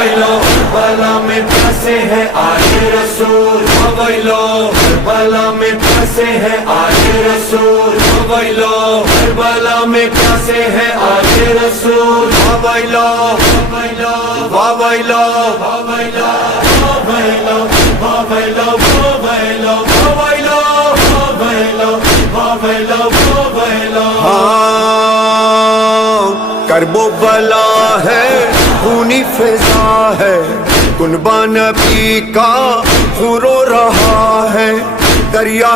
Value Karbala میں پھنسے ہیں آج رسول، ویلو کربلا میں پھنسے ہیں آج رسول، ویلو کربلا میں پھنسے ہیں آج رسول، ویلو ویلو ویلو ویلو ویلو ویلو ویلو ویلو ویلو. کرب و بلا ہے، خونی فضا ہے، کنبہ نبی کا خون رو رہا ہے، دریا